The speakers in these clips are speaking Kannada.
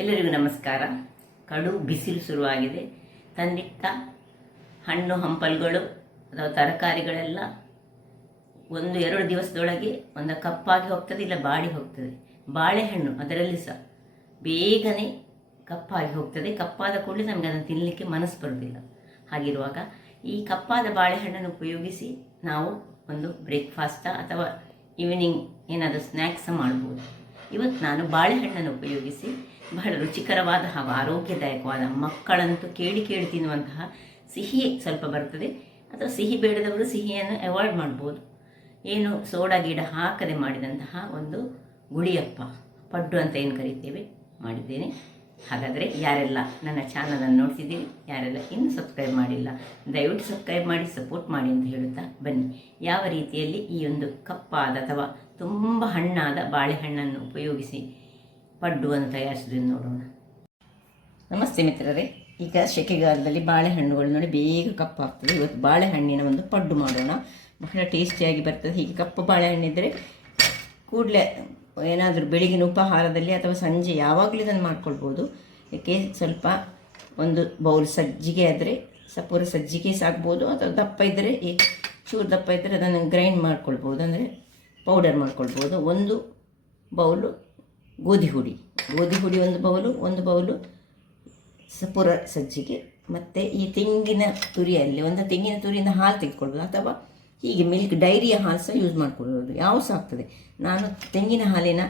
ಎಲ್ಲರಿಗೂ ನಮಸ್ಕಾರ. ಕಡು ಬಿಸಿಲು ಶುರುವಾಗಿದೆ. ತಂದಿಟ್ಟ ಹಣ್ಣು ಹಂಪಲುಗಳು ಅಥವಾ ತರಕಾರಿಗಳೆಲ್ಲ 1-2 ದಿವಸದೊಳಗೆ ಒಂದು ಕಪ್ಪಾಗಿ ಹೋಗ್ತದೆ, ಇಲ್ಲ ಬಾಡಿ ಹೋಗ್ತದೆ. ಬಾಳೆಹಣ್ಣು ಅದರಲ್ಲಿ ಸಹ ಬೇಗನೆ ಕಪ್ಪಾಗಿ ಹೋಗ್ತದೆ. ಕಪ್ಪಾದ ಕೂಡಲೇ ನಮಗೆ ಅದನ್ನು ತಿನ್ನಲಿಕ್ಕೆ ಮನಸ್ಸು ಬರೋದಿಲ್ಲ. ಹಾಗಿರುವಾಗ ಈ ಕಪ್ಪಾದ ಬಾಳೆಹಣ್ಣನ್ನು ಉಪಯೋಗಿಸಿ ನಾವು ಒಂದು ಬ್ರೇಕ್ಫಾಸ್ಟ ಅಥವಾ ಈವ್ನಿಂಗ್ ಏನಾದರೂ ಸ್ನ್ಯಾಕ್ಸ್ ಮಾಡ್ಬೋದು. ಇವತ್ತು ನಾನು ಬಾಳೆಹಣ್ಣನ್ನು ಉಪಯೋಗಿಸಿ ಬಹಳ ರುಚಿಕರವಾದ ಹಾಗೂ ಆರೋಗ್ಯದಾಯಕವಾದ, ಮಕ್ಕಳಂತೂ ಕೇಳಿ ತಿನ್ನುವಂತಹ ಸಿಹಿ ಸ್ವಲ್ಪ ಬರ್ತದೆ, ಅಥವಾ ಸಿಹಿ ಬೇಡದವರು ಸಿಹಿಯನ್ನು ಅವಾಯ್ಡ್ ಮಾಡ್ಬೋದು. ಏನು ಸೋಡಾ ಗಿಡ ಹಾಕದೆ ಮಾಡಿದಂತಹ ಒಂದು ಗುಳಿಯಪ್ಪ, ಪಡ್ಡು ಅಂತ ಏನು ಕರಿತೇವೆ, ಮಾಡಿದ್ದೇನೆ. ಹಾಗಾದರೆ ಯಾರೆಲ್ಲ ನನ್ನ ಚಾನಲನ್ನು ನೋಡ್ತಿದ್ದೀರಿ, ಯಾರೆಲ್ಲ ಇನ್ನೂ ಸಬ್ಸ್ಕ್ರೈಬ್ ಮಾಡಿಲ್ಲ, ದಯವಿಟ್ಟು ಸಬ್ಸ್ಕ್ರೈಬ್ ಮಾಡಿ ಸಪೋರ್ಟ್ ಮಾಡಿ ಅಂತ ಹೇಳುತ್ತಾ ಬನ್ನಿ ಯಾವ ರೀತಿಯಲ್ಲಿ ಈ ಒಂದು ಕಪ್ಪಾದ ಅಥವಾ ತುಂಬ ಹಣ್ಣಾದ ಬಾಳೆಹಣ್ಣನ್ನು ಉಪಯೋಗಿಸಿ ಪಡ್ಡುವನ್ನು ತಯಾರಿಸೋದನ್ನು ನೋಡೋಣ. ನಮಸ್ತೆ ಮಿತ್ರರೇ. ಈಗ ಸೆಕೆಗಾಲದಲ್ಲಿ ಬಾಳೆಹಣ್ಣುಗಳು ನೋಡಿ ಬೇಗ ಕಪ್ಪಾಗ್ತದೆ. ಇವತ್ತು ಬಾಳೆಹಣ್ಣಿನ ಒಂದು ಪಡ್ಡು ಮಾಡೋಣ. ಬಹಳ ಟೇಸ್ಟಿಯಾಗಿ ಬರ್ತದೆ. ಹೀಗೆ ಕಪ್ಪು ಬಾಳೆಹಣ್ಣಿದ್ದರೆ ಕೂಡಲೇ ಏನಾದರೂ ಬೆಳಗಿನ ಉಪಹಾರದಲ್ಲಿ ಅಥವಾ ಸಂಜೆ ಯಾವಾಗಲೂ ಇದನ್ನು ಮಾಡ್ಕೊಳ್ಬೋದು. ಇದಕ್ಕೆ ಸ್ವಲ್ಪ ಒಂದು ಬೌಲ್ ಸಜ್ಜಿಗೆ ಆದರೆ ಪೂರ ಸಜ್ಜಿಗೆ ಸಾಕ್ಬೋದು, ಅಥವಾ ದಪ್ಪ ಇದ್ದರೆ ಈ ಚೂರು ದಪ್ಪ ಇದ್ದರೆ ಅದನ್ನು ಗ್ರೈಂಡ್ ಮಾಡ್ಕೊಳ್ಬೋದು, ಅಂದರೆ ಪೌಡರ್ ಮಾಡ್ಕೊಳ್ಬೋದು. ಒಂದು ಬೌಲು ಗೋಧಿ ಹುಡಿ ಒಂದು ಬೌಲು ಪೂರ ಸಜ್ಜಿಗೆ, ಮತ್ತು ಈ ತೆಂಗಿನ ತುರಿಯಲ್ಲಿ ಒಂದು ತೆಂಗಿನ ತುರಿಯಿಂದ ಹಾಲು ತೆಗೆದುಕೊಳ್ಬೋದು, ಅಥವಾ ಹೀಗೆ ಮಿಲ್ಕ್ ಡೈರಿಯ ಹಾಲು ಸಹ ಯೂಸ್ ಮಾಡ್ಕೊಳ್ಬೋದು, ಯಾವ ಸಹ ಆಗ್ತದೆ. ನಾನು ತೆಂಗಿನ ಹಾಲಿನ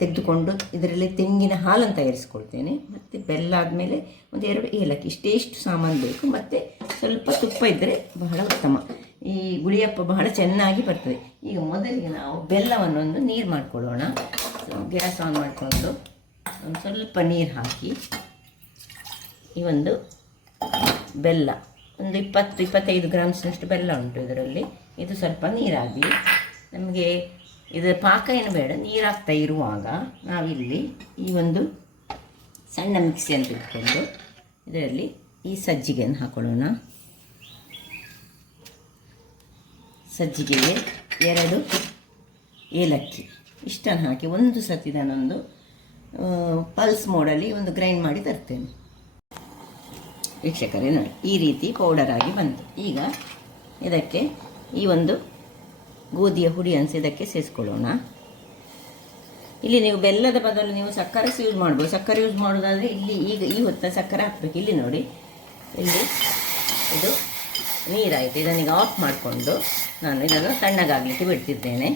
ತೆಗೆದುಕೊಂಡು ಇದರಲ್ಲಿ ತೆಂಗಿನ ಹಾಲನ್ನು ತಯಾರಿಸ್ಕೊಳ್ತೇನೆ. ಮತ್ತು ಬೆಲ್ಲ ಆದಮೇಲೆ 1-2 ಏಲಕ್ಕಿ, ಇಷ್ಟು ಸಾಮಾನು ಬೇಕು. ಮತ್ತು ಸ್ವಲ್ಪ ತುಪ್ಪ ಇದ್ದರೆ ಬಹಳ ಉತ್ತಮ. ಈ ಗುಳಿಯಪ್ಪ ಬಹಳ ಚೆನ್ನಾಗಿ ಬರ್ತದೆ. ಈಗ ಮೊದಲಿಗೆ ನಾವು ಬೆಲ್ಲವನ್ನು ನೀರು ಮಾಡ್ಕೊಳ್ಳೋಣ. ಗ್ಯಾಸ್ ಆನ್ ಮಾಡಿಕೊಂಡು ಒಂದು ಸ್ವಲ್ಪ ನೀರು ಹಾಕಿ, ಈ ಒಂದು ಬೆಲ್ಲ ಒಂದು 20-25 ಗ್ರಾಮ್ಸ್ನಷ್ಟು ಬೆಲ್ಲ ಉಂಟು ಇದರಲ್ಲಿ. ಇದು ಸ್ವಲ್ಪ ನೀರಾಗಲಿ. ನಮಗೆ ಇದರ ಪಾಕ ಏನು ಬೇಡ, ನೀರಾಗ್ತಾ ಇರುವಾಗ ನಾವಿಲ್ಲಿ ಈ ಒಂದು ಸಣ್ಣ ಮಿಕ್ಸಿಯನ್ನು ಇಟ್ಕೊಂಡು ಇದರಲ್ಲಿ ಈ ಸಜ್ಜಿಗೆಯನ್ನು ಹಾಕೊಳ್ಳೋಣ. ಸಜ್ಜಿಗೆಗೆ 2 ಏಲಕ್ಕಿ ಇಷ್ಟನ್ನು ಹಾಕಿ ಒಂದು ಸತಿ ನಾನೊಂದು ಪಲ್ಸ್ ಮೋಡಲ್ಲಿ ಒಂದು ಗ್ರೈಂಡ್ ಮಾಡಿ ತರ್ತೇನೆ. ವೀಕ್ಷಕರೇ ನೋಡಿ, ಈ ರೀತಿ ಪೌಡರ್ ಆಗಿ ಬಂತು. ಈಗ ಇದಕ್ಕೆ ಈ ಒಂದು ಗೋಧಿಯ ಹುಡಿ ಅನಿಸಿ ಇದಕ್ಕೆ ಸೇರಿಸ್ಕೊಳ್ಳೋಣ. ಇಲ್ಲಿ ನೀವು ಬೆಲ್ಲದ ಬದಲು ನೀವು ಸಕ್ಕರೆ ಯೂಸ್ ಮಾಡ್ಬೋದು. ಸಕ್ಕರೆ ಯೂಸ್ ಮಾಡೋದಾದರೆ ಇಲ್ಲಿ ಈಗ ಈ ಹೊತ್ತ ಸಕ್ಕರೆ ಹಾಕಬೇಕು. ಇಲ್ಲಿ ನೋಡಿ, ಇಲ್ಲಿ ಇದು ನೀರಾಯಿತು. ಇದನ್ನೀಗ ಆಫ್ ಮಾಡಿಕೊಂಡು ನಾನು ಇದನ್ನು ತಣ್ಣಗಾಗಲಿಕ್ಕೆ ಬಿಡ್ತಿದ್ದೇನೆ.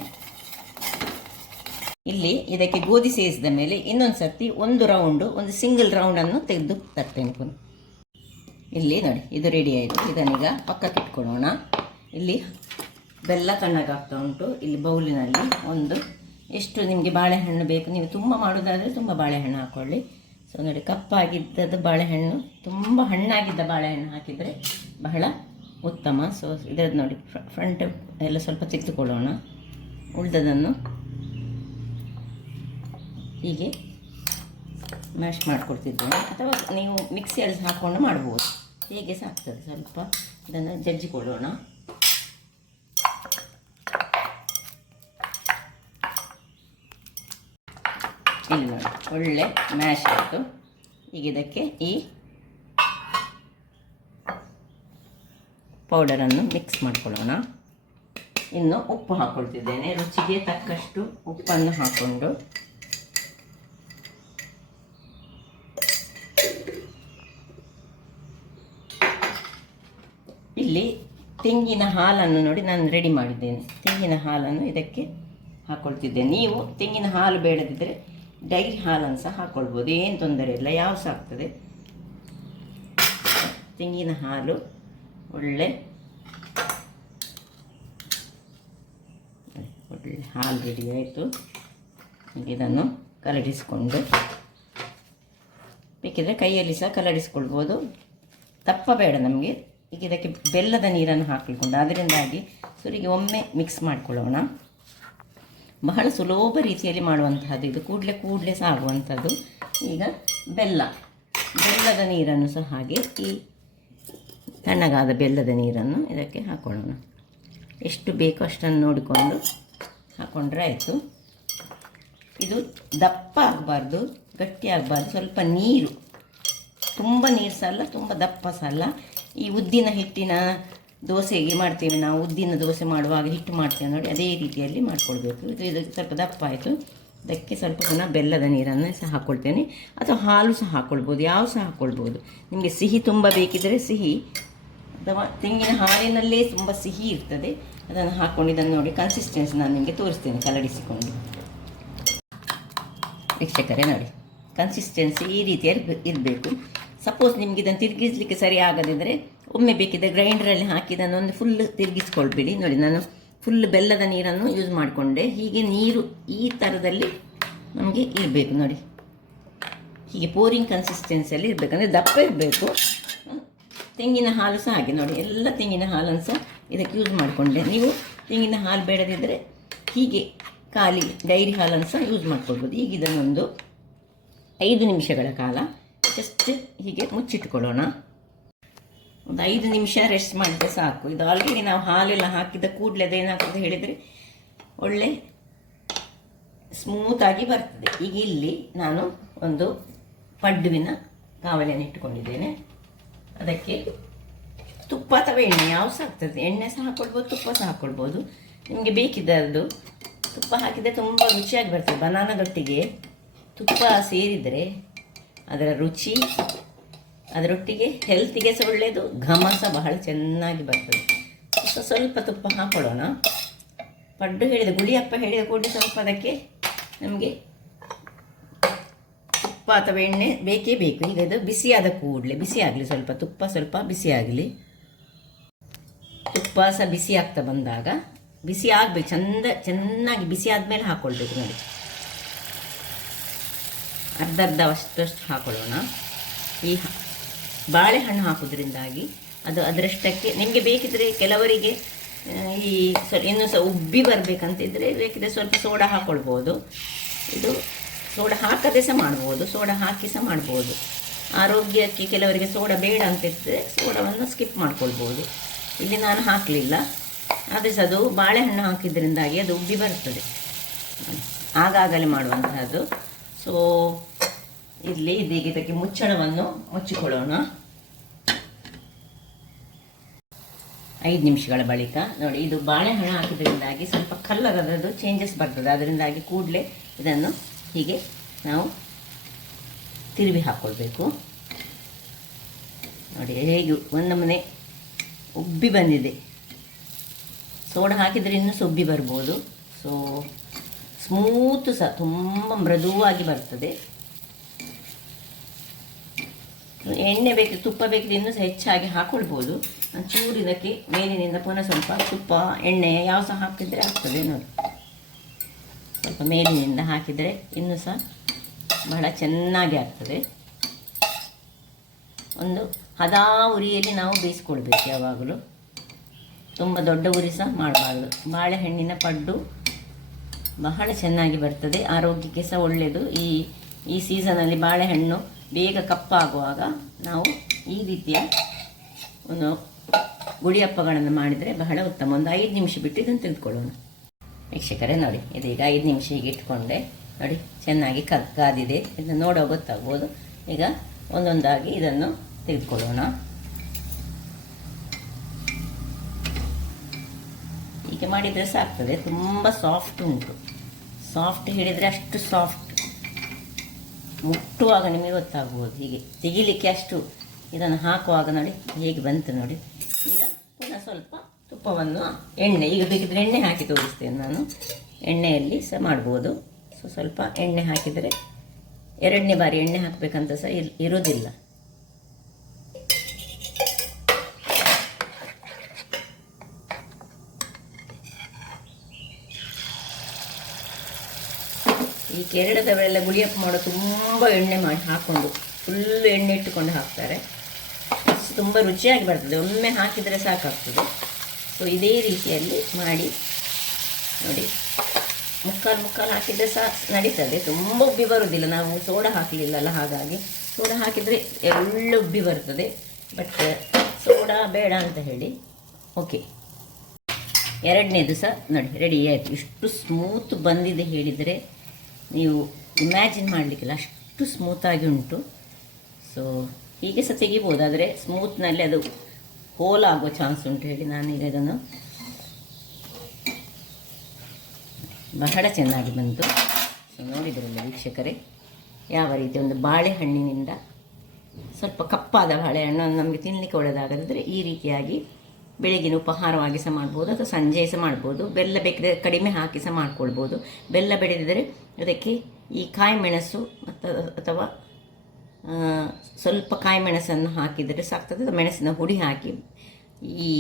ಇಲ್ಲಿ ಇದಕ್ಕೆ ಗೋಧಿ ಸೇರಿಸಿದ ಮೇಲೆ ಇನ್ನೊಂದು ಸರ್ತಿ ಒಂದು ಸಿಂಗಲ್ ರೌಂಡನ್ನು ತೆಗೆದು ತರ್ತೇನೆ. ಇಲ್ಲಿ ನೋಡಿ, ಇದು ರೆಡಿ ಆಯಿತು. ಇದನ್ನೀಗ ಪಕ್ಕಕ್ಕೆ ಇಟ್ಕೊಳ್ಳೋಣ. ಇಲ್ಲಿ ಬೆಲ್ಲ ತಣ್ಣಗಾಗ್ತಾ ಉಂಟು. ಇಲ್ಲಿ ಬೌಲಿನಲ್ಲಿ ಎಷ್ಟು ನಿಮಗೆ ಬಾಳೆಹಣ್ಣು ಬೇಕು, ನೀವು ತುಂಬ ಮಾಡೋದಾದರೆ ತುಂಬ ಬಾಳೆಹಣ್ಣು ಹಾಕ್ಕೊಳ್ಳಿ. ಸೊ ನೋಡಿ, ಕಪ್ಪಾಗಿದ್ದದ್ದು ಬಾಳೆಹಣ್ಣು, ತುಂಬ ಹಣ್ಣಾಗಿದ್ದ ಬಾಳೆಹಣ್ಣು ಹಾಕಿದರೆ ಬಹಳ ಉತ್ತಮ. ಸೊ ಇದರದ್ದು ನೋಡಿ, ಫ್ರಂಟ್ ಎಲ್ಲ ಸ್ವಲ್ಪ ತೆಗೆದುಕೊಳ್ಳೋಣ. ಉಳಿದದನ್ನು ಹೀಗೆ ಮ್ಯಾಶ್ ಮಾಡಿಕೊಡ್ತಿದ್ದೇನೆ, ಅಥವಾ ನೀವು ಮಿಕ್ಸಿಯಲ್ಲಿ ಹಾಕ್ಕೊಂಡು ಮಾಡ್ಬೋದು, ಹೇಗೆ ಸಹ ಆಗ್ತದೆ. ಸ್ವಲ್ಪ ಇದನ್ನು ಜಜ್ಜಿಕೊಳ್ಳೋಣ. ಇಲ್ಲಿ ನೋಡಿ, ಒಳ್ಳೆ ಮ್ಯಾಶ್ ಆಯಿತು. ಈಗ ಇದಕ್ಕೆ ಈ ಪೌಡರನ್ನು ಮಿಕ್ಸ್ ಮಾಡ್ಕೊಳ್ಳೋಣ. ಇನ್ನು ಉಪ್ಪು ಹಾಕ್ಕೊಳ್ತಿದ್ದೇನೆ. ರುಚಿಗೆ ತಕ್ಕಷ್ಟು ಉಪ್ಪನ್ನು ಹಾಕ್ಕೊಂಡು ಇಲ್ಲಿ ತೆಂಗಿನ ಹಾಲನ್ನು ನೋಡಿ ನಾನು ರೆಡಿ ಮಾಡಿದ್ದೇನೆ. ತೆಂಗಿನ ಹಾಲನ್ನು ಇದಕ್ಕೆ ಹಾಕ್ಕೊಳ್ತಿದ್ದೇನೆ. ನೀವು ತೆಂಗಿನ ಹಾಲು ಬೇಡದಿದ್ದರೆ ಡೈರಿ ಹಾಲನ್ನು ಸಹ ಹಾಕ್ಕೊಳ್ಬೋದು, ಏನು ತೊಂದರೆ ಇಲ್ಲ, ಯಾವ ಸಹ ಆಗ್ತದೆ. ತೆಂಗಿನ ಹಾಲು ಒಳ್ಳೆ ಹಾಲು ರೆಡಿ ಆಯಿತು. ಇದನ್ನು ಕಲಡಿಸಿಕೊಂಡು, ಬೇಕಿದ್ರೆ ಕೈಯಲ್ಲಿ ಸಹ ಕಲಡಿಸ್ಕೊಳ್ಬೋದು, ದಪ್ಪ ಬೇಡ ನಮಗೆ. ಈಗ ಇದಕ್ಕೆ ಬೆಲ್ಲದ ನೀರನ್ನು ಹಾಕಿಕೊಂಡು ಅದರಿಂದಾಗಿ ಸುರಿಗೆ ಒಮ್ಮೆ ಮಿಕ್ಸ್ ಮಾಡಿಕೊಳ್ಳೋಣ. ಬಹಳ ಸುಲಭ ರೀತಿಯಲ್ಲಿ ಮಾಡುವಂತಹದ್ದು ಇದು, ಕೂಡಲೇ ಸಹ ಆಗುವಂಥದ್ದು. ಈಗ ಬೆಲ್ಲದ ನೀರನ್ನು ಸಹ ಹಾಗೆ ಈ ತಣ್ಣಗಾದ ಬೆಲ್ಲದ ನೀರನ್ನು ಇದಕ್ಕೆ ಹಾಕೊಳ್ಳೋಣ. ಎಷ್ಟು ಬೇಕೋ ಅಷ್ಟನ್ನು ನೋಡಿಕೊಂಡು ಹಾಕ್ಕೊಂಡ್ರೆ ಆಯಿತು. ಇದು ದಪ್ಪ ಆಗಬಾರ್ದು, ಗಟ್ಟಿ ಆಗಬಾರ್ದು, ಸ್ವಲ್ಪ ನೀರು, ತುಂಬ ನೀರು ಸಹ ಅಲ್ಲ, ತುಂಬ ದಪ್ಪ ಸಹ ಅಲ್ಲ. ಈ ಉದ್ದಿನ ಹಿಟ್ಟಿನ ದೋಸೆಗೆ ಮಾಡ್ತೇವೆ ನಾವು, ಉದ್ದಿನ ದೋಸೆ ಮಾಡುವಾಗ ಹಿಟ್ಟು ಮಾಡ್ತೇವೆ ನೋಡಿ, ಅದೇ ರೀತಿಯಲ್ಲಿ ಮಾಡಿಕೊಳ್ಬೇಕು. ಇದು ಸ್ವಲ್ಪ ದಪ್ಪ ಆಯಿತು. ಅದಕ್ಕೆ ಸ್ವಲ್ಪ ಪುನಃ ಬೆಲ್ಲದ ನೀರನ್ನು ಸಹ ಹಾಕ್ಕೊಳ್ತೇನೆ, ಅಥವಾ ಹಾಲು ಸಹ ಹಾಕ್ಕೊಳ್ಬೋದು, ಯಾವ ಸಹ ಹಾಕ್ಕೊಳ್ಬೋದು. ನಿಮಗೆ ಸಿಹಿ ತುಂಬ ಬೇಕಿದ್ದರೆ ಸಿಹಿ, ಅಥವಾ ತೆಂಗಿನ ಹಾಲಿನಲ್ಲೇ ತುಂಬ ಸಿಹಿ ಇರ್ತದೆ, ಅದನ್ನು ಹಾಕ್ಕೊಂಡು ಇದನ್ನು ನೋಡಿ ಕನ್ಸಿಸ್ಟೆನ್ಸಿ ನಾನು ನಿಮಗೆ ತೋರಿಸ್ತೇನೆ ಕಲಡಿಸಿಕೊಂಡು. ವೀಕ್ಷಕರೇ ನೋಡಿ, ಕನ್ಸಿಸ್ಟೆನ್ಸಿ ಈ ರೀತಿಯಾಗಿ ಇರಬೇಕು. ಸಪೋಸ್ ನಿಮಗೆ ಇದನ್ನು ತಿರುಗಿಸಲಿಕ್ಕೆ ಸರಿ ಆಗದಿದ್ದರೆ ಒಮ್ಮೆ ಬೇಕಿದ್ದರೆ ಗ್ರೈಂಡ್ರಲ್ಲಿ ಹಾಕಿ ಇದನ್ನು ಒಂದು ಫುಲ್ ತಿರುಗಿಸ್ಕೊಳ್ಬೇಡಿ. ನೋಡಿ, ನಾನು ಫುಲ್ ಬೆಲ್ಲದ ನೀರನ್ನು ಯೂಸ್ ಮಾಡಿಕೊಂಡೆ. ಹೀಗೆ ನೀರು ಈ ಥರದಲ್ಲಿ ನಮಗೆ ಇರಬೇಕು ನೋಡಿ, ಹೀಗೆ ಪೋರಿಂಗ್ ಕನ್ಸಿಸ್ಟೆನ್ಸಿಯಲ್ಲಿ ಇರಬೇಕು, ಅಂದರೆ ದಪ್ಪ ಇರಬೇಕು. ತೆಂಗಿನ ಹಾಲು ಸಹ ಹಾಗೆ ನೋಡಿ, ಎಲ್ಲ ತೆಂಗಿನ ಹಾಲನ್ನು ಸಹ ಇದಕ್ಕೆ ಯೂಸ್ ಮಾಡಿಕೊಂಡೆ. ನೀವು ತೆಂಗಿನ ಹಾಲು ಬೇಡದಿದ್ದರೆ ಹೀಗೆ ಖಾಲಿ ಡೈರಿ ಹಾಲನ್ನು ಸಹ ಯೂಸ್ ಮಾಡ್ಕೊಳ್ಬೋದು. ಈಗ ಇದನ್ನೊಂದು 5 ನಿಮಿಷಗಳ ಕಾಲ ಜಸ್ಟ್ ಹೀಗೆ ಮುಚ್ಚಿಟ್ಕೊಳ್ಳೋಣ. ಒಂದು 5 ನಿಮಿಷ ರೆಸ್ಟ್ ಮಾಡಿದ್ರೆ ಸಾಕು. ಇದು ಆಲ್ರೆಡಿ ನಾವು ಹಾಲೆಲ್ಲ ಹಾಕಿದ ಕೂಡಲೇ ಅದೇನಾಗ್ತದೆ ಹೇಳಿದರೆ ಒಳ್ಳೆ ಸ್ಮೂತಾಗಿ ಬರ್ತದೆ. ಈಗ ಇಲ್ಲಿ ನಾನು ಒಂದು ಪಡ್ಡುವಿನ ಕಾವಲಿಯನ್ನು ಇಟ್ಟುಕೊಂಡಿದ್ದೇನೆ. ಅದಕ್ಕೆ ತುಪ್ಪ ಅಥವಾ ಎಣ್ಣೆ ಯಾವ ಸಹ ಆಗ್ತದೆ, ಎಣ್ಣೆ ಸಹ ಹಾಕ್ಕೊಳ್ಬೋದು, ತುಪ್ಪ ಸಹ ಹಾಕ್ಕೊಳ್ಬೋದು, ನಿಮಗೆ ಬೇಕಿದ್ದದ್ದು. ತುಪ್ಪ ಹಾಕಿದರೆ ತುಂಬ ರುಚಿಯಾಗಿ ಬರ್ತದೆ. ಬನಾನದೊಟ್ಟಿಗೆ ತುಪ್ಪ ಸೇರಿದರೆ ಅದರ ರುಚಿ, ಅದರೊಟ್ಟಿಗೆ ಹೆಲ್ತಿಗೆ ಸಹ ಒಳ್ಳೆಯದು, ಘಮ ಸಹ ಬಹಳ ಚೆನ್ನಾಗಿ ಬರ್ತದೆ. ಸ್ವಲ್ಪ ತುಪ್ಪ ಹಾಕೊಳ್ಳೋಣ. ಪಡ್ಡು ಹೇಳಿದ ಗುಳಿಯಪ್ಪ ಹೇಳಿದ ಕೂಡಲೇ ಸ್ವಲ್ಪ ಅದಕ್ಕೆ ನಮಗೆ ತುಪ್ಪ ಅಥವಾ ಎಣ್ಣೆ ಬೇಕೇ ಬೇಕು. ಈಗ ಇದು ಬಿಸಿಯಾದ ಕೂಡಲೇ ಬಿಸಿ ಆಗಲಿ, ತುಪ್ಪ ಸ್ವಲ್ಪ ಬಿಸಿ ಆಗಲಿ. ತುಪ್ಪ ಸಹ ಬಿಸಿ ಆಗ್ತಾ ಬಂದಾಗ, ಬಿಸಿ ಆಗಬೇಕು, ಚೆನ್ನಾಗಿ ಬಿಸಿ ಆದಮೇಲೆ ಹಾಕ್ಕೊಳ್ಬೇಕು ನೋಡಿ. ಅರ್ಧಷ್ಟು ಹಾಕೊಳ್ಳೋಣ. ಈ ಬಾಳೆಹಣ್ಣು ಹಾಕೋದ್ರಿಂದಾಗಿ ಅದು ಅದರಷ್ಟಕ್ಕೆ ನಿಮಗೆ ಬೇಕಿದ್ದರೆ ಕೆಲವರಿಗೆ ಈ ಇನ್ನೂ ಸಹ ಉಬ್ಬಿ ಬರಬೇಕಂತಿದ್ರೆ ಬೇಕಿದ್ರೆ ಸ್ವಲ್ಪ ಸೋಡಾ ಹಾಕ್ಕೊಳ್ಬೋದು. ಇದು ಸೋಡಾ ಹಾಕದೆ ಸಹ ಮಾಡ್ಬೋದು, ಸೋಡಾ ಹಾಕಿ ಸಹ ಮಾಡ್ಬೋದು. ಆರೋಗ್ಯಕ್ಕೆ ಕೆಲವರಿಗೆ ಸೋಡಾ ಬೇಡ ಅಂತಿದ್ದರೆ ಸೋಡಾವನ್ನು ಸ್ಕಿಪ್ ಮಾಡ್ಕೊಳ್ಬೋದು. ಇಲ್ಲಿ ನಾನು ಹಾಕಲಿಲ್ಲ, ಆದರೆ ಸಹ ಅದು ಬಾಳೆಹಣ್ಣು ಹಾಕಿದ್ರಿಂದಾಗಿ ಅದು ಉಬ್ಬಿ ಬರ್ತದೆ, ಆಗಾಗಲೇ ಮಾಡುವಂತಹದ್ದು. ಸೊ ಇಲ್ಲಿ ಇದೀಗ ಇದಕ್ಕೆ ಮುಚ್ಚಳವನ್ನು ಮುಚ್ಚಿಕೊಳ್ಳೋಣ. 5 ನಿಮಿಷಗಳ ಬಳಿಕ ನೋಡಿ, ಇದು ಬಾಳೆಹಣ್ಣು ಹಾಕಿದ್ರಿಂದಾಗಿ ಸ್ವಲ್ಪ ಕಲರ್ ಅದರದ್ದು ಚೇಂಜಸ್ ಬರ್ತದೆ. ಅದರಿಂದಾಗಿ ಕೂಡಲೇ ಇದನ್ನು ಹೀಗೆ ನಾವು ತಿರುವಿ ಹಾಕ್ಕೊಳ್ಬೇಕು. ನೋಡಿ ಹೇಗೆ ಒಂದು ಮನೆ ಉಬ್ಬಿ ಬಂದಿದೆ. ಸೋಡಾ ಹಾಕಿದರೆ ಇನ್ನೂ ಸಹ ಉಬ್ಬಿ ಬರ್ಬೋದು. ಸೊ ಸ್ಮೂತ್ ಸಹ ತುಂಬ ಮೃದುವಾಗಿ ಬರ್ತದೆ. ಎಣ್ಣೆ ಬೇಕು, ತುಪ್ಪ ಬೇಕಿದ್ರೆ ಇನ್ನೂ ಸಹ ಹೆಚ್ಚಾಗಿ ಹಾಕ್ಕೊಳ್ಬೋದು. ಚೂರು ಇದಕ್ಕೆ ಮೇಲಿನಿಂದ ಪುನಃ ಸ್ವಲ್ಪ ತುಪ್ಪ ಎಣ್ಣೆ ಯಾವ ಸಹ ಹಾಕಿದರೆ ಆಗ್ತದೆ ನೋಡಿ. ಸ್ವಲ್ಪ ಮೇಲಿನಿಂದ ಹಾಕಿದರೆ ಇನ್ನೂ ಸಹ ಬಹಳ ಚೆನ್ನಾಗಿ ಆಗ್ತದೆ. ಒಂದು ಹದಾ ಉರಿಯಲ್ಲಿ ನಾವು ಬೇಯಿಸ್ಕೊಳ್ಬೇಕು ಯಾವಾಗಲೂ, ತುಂಬ ದೊಡ್ಡ ಉರಿ ಸಹ ಮಾಡಬಾರ್ದು. ಬಾಳೆಹಣ್ಣಿನ ಪಡ್ಡು ಬಹಳ ಚೆನ್ನಾಗಿ ಬರ್ತದೆ, ಆರೋಗ್ಯಕ್ಕೆ ಸಹ ಒಳ್ಳೆಯದು. ಈ ಸೀಸನಲ್ಲಿ ಬಾಳೆಹಣ್ಣು ಬೇಗ ಕಪ್ಪಾಗುವಾಗ ನಾವು ಈ ರೀತಿಯ ಒಂದು ಗುಳಿಯಪ್ಪಗಳನ್ನು ಮಾಡಿದರೆ ಬಹಳ ಉತ್ತಮ. ಒಂದು 5 ನಿಮಿಷ ಬಿಟ್ಟು ಇದನ್ನು ತೆಗೆದುಕೊಳ್ಳೋಣ. ವೀಕ್ಷಕರೇ ನೋಡಿ, ಇದೀಗ 5 ನಿಮಿಷ ಹೀಗೆ ಇಟ್ಕೊಂಡೆ ನೋಡಿ, ಚೆನ್ನಾಗಿ ಕಾದಿದೆ. ಇದನ್ನು ನೋಡೋ ಗೊತ್ತಾಗ್ಬೋದು. ಈಗ ಒಂದೊಂದಾಗಿ ಇದನ್ನು ತೆಗೆದುಕೊಳ್ಳೋಣ. ಹೀಗೆ ಮಾಡಿದರೆ ಸಾಕ್ತದೆ. ತುಂಬ ಸಾಫ್ಟ್ ಉಂಟು, ಸಾಫ್ಟ್ ಹೇಳಿದರೆ ಅಷ್ಟು ಸಾಫ್ಟ್, ಮುಟ್ಟುವಾಗ ನಿಮಗೆ ಗೊತ್ತಾಗ್ಬೋದು. ಹೀಗೆ ತೆಗಿಲಿಕ್ಕೆ ಅಷ್ಟು ಇದನ್ನು ಹಾಕುವಾಗ ನೋಡಿ ಹೇಗೆ ಬಂತು ನೋಡಿ. ಈಗ ಪುನಃ ಸ್ವಲ್ಪ ತುಪ್ಪವನ್ನು, ಎಣ್ಣೆ, ಈಗ ಬೇಕಿದ್ರೆ ಎಣ್ಣೆ ಹಾಕಿ ತೋರಿಸ್ತೇನೆ ನಾನು. ಎಣ್ಣೆಯಲ್ಲಿ ಸಹ ಮಾಡ್ಬೋದು. ಸೊ ಸ್ವಲ್ಪ ಎಣ್ಣೆ ಹಾಕಿದರೆ 2ನೇ ಬಾರಿ ಎಣ್ಣೆ ಹಾಕಬೇಕಂತ ಸಹ ಇರೋದಿಲ್ಲ. ಈ ಕೇರಳದವರೆಲ್ಲ ಗುಳಿಯಪ್ಪ ಮಾಡೋ ತುಂಬ ಎಣ್ಣೆ ಮಾಡಿ ಹಾಕ್ಕೊಂಡು ಫುಲ್ಲು ಎಣ್ಣೆ ಇಟ್ಟುಕೊಂಡು ಹಾಕ್ತಾರೆ. ತುಂಬ ರುಚಿಯಾಗಿ ಬರ್ತದೆ, ಒಮ್ಮೆ ಹಾಕಿದರೆ ಸಾಕಾಗ್ತದೆ. ಸೊ ಇದೇ ರೀತಿಯಲ್ಲಿ ಮಾಡಿ ನೋಡಿ. ಮುಕ್ಕಾಲು ಹಾಕಿದರೆ ಸಹ ನಡೀತದೆ, ತುಂಬ ಉಬ್ಬಿ ಬರುವುದಿಲ್ಲ. ನಾವು ಸೋಡಾ ಹಾಕಲಿಲ್ಲಲ್ಲ, ಹಾಗಾಗಿ ಸೋಡಾ ಹಾಕಿದರೆ ಎಲ್ಲ ಉಬ್ಬಿ ಬರ್ತದೆ. ಬಟ್ ಸೋಡಾ ಬೇಡ ಅಂತ ಹೇಳಿ ಓಕೆ. 2ನೇದು ಸಹ ನೋಡಿ ರೆಡಿ ಆಯಿತು. ಇಷ್ಟು ಸ್ಮೂತ್ ಬಂದಿದೆ ಹೇಳಿದರೆ ನೀವು ಇಮ್ಯಾಜಿನ್ ಮಾಡಲಿಕ್ಕಿಲ್ಲ, ಅಷ್ಟು ಸ್ಮೂತಾಗಿ ಉಂಟು. ಸೊ ಹೀಗೆ ಸಹ ತೆಗಿಬೋದು, ಆದರೆ ಸ್ಮೂತ್ನಲ್ಲಿ ಅದು ಹೋಲ್ ಆಗುವ ಚಾನ್ಸ್ ಉಂಟು ಹೇಳಿ ನಾನೀಗ ಇದನ್ನು ಬಹಳ ಚೆನ್ನಾಗಿ ಬಂತು. ಸೊ ನೋಡಿದ್ರಲ್ಲ ವೀಕ್ಷಕರೇ, ಯಾವ ರೀತಿ ಒಂದು ಬಾಳೆಹಣ್ಣಿನಿಂದ ಸ್ವಲ್ಪ ಕಪ್ಪಾದ ಬಾಳೆಹಣ್ಣು ನಮಗೆ ತಿನ್ನಲಿಕ್ಕೆ ಒಳ್ಳೆಯದಾಗದಿದ್ದರೆ ಈ ರೀತಿಯಾಗಿ ಬೆಳಗಿನ ಉಪಹಾರವಾಗಿ ಸಹ ಮಾಡ್ಬೋದು, ಅಥವಾ ಸಂಜೆ ಸಹ ಮಾಡ್ಬೋದು. ಬೆಲ್ಲ ಬೇಕಿದ್ರೆ ಕಡಿಮೆ ಹಾಕಿ ಸಹ ಮಾಡ್ಕೊಳ್ಬೋದು. ಬೆಲ್ಲ ಬೆಳೆದಿದ್ದರೆ ಅದಕ್ಕೆ ಈ ಕಾಯಿ ಮೆಣಸು ಅಥವಾ ಸ್ವಲ್ಪ ಕಾಯಿ ಮೆಣಸನ್ನು ಹಾಕಿದರೆ ಸಾಕ್ತದೆ. ಮೆಣಸಿನ ಹುಡಿ ಹಾಕಿ ಈ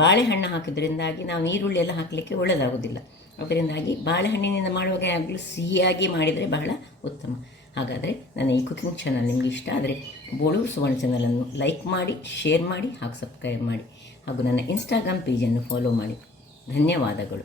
ಬಾಳೆಹಣ್ಣು ಹಾಕಿದ್ರಿಂದಾಗಿ ನಾವು ಈರುಳ್ಳಿ ಎಲ್ಲ ಹಾಕಲಿಕ್ಕೆ ಒಳ್ಳೆಯದಾಗೋದಿಲ್ಲ. ಅದರಿಂದಾಗಿ ಬಾಳೆಹಣ್ಣಿನಿಂದ ಮಾಡುವಾಗ ಯಾವಾಗಲೂ ಸಿಹಿಯಾಗಿ ಮಾಡಿದರೆ ಬಹಳ ಉತ್ತಮ. ಹಾಗಾದರೆ ನನ್ನ ಈ ಕುಕಿಂಗ್ ಚಾನಲ್ ನಿಮಗೆ ಇಷ್ಟ ಆದರೆ ಬೋಳು ಸುವರ್ಣ ಚಾನಲನ್ನು ಲೈಕ್ ಮಾಡಿ, ಶೇರ್ ಮಾಡಿ ಹಾಗೂ ಸಬ್ಸ್ಕ್ರೈಬ್ ಮಾಡಿ, ಹಾಗೂ ನನ್ನ ಇನ್ಸ್ಟಾಗ್ರಾಮ್ ಪೇಜನ್ನು ಫಾಲೋ ಮಾಡಿ. ಧನ್ಯವಾದಗಳು.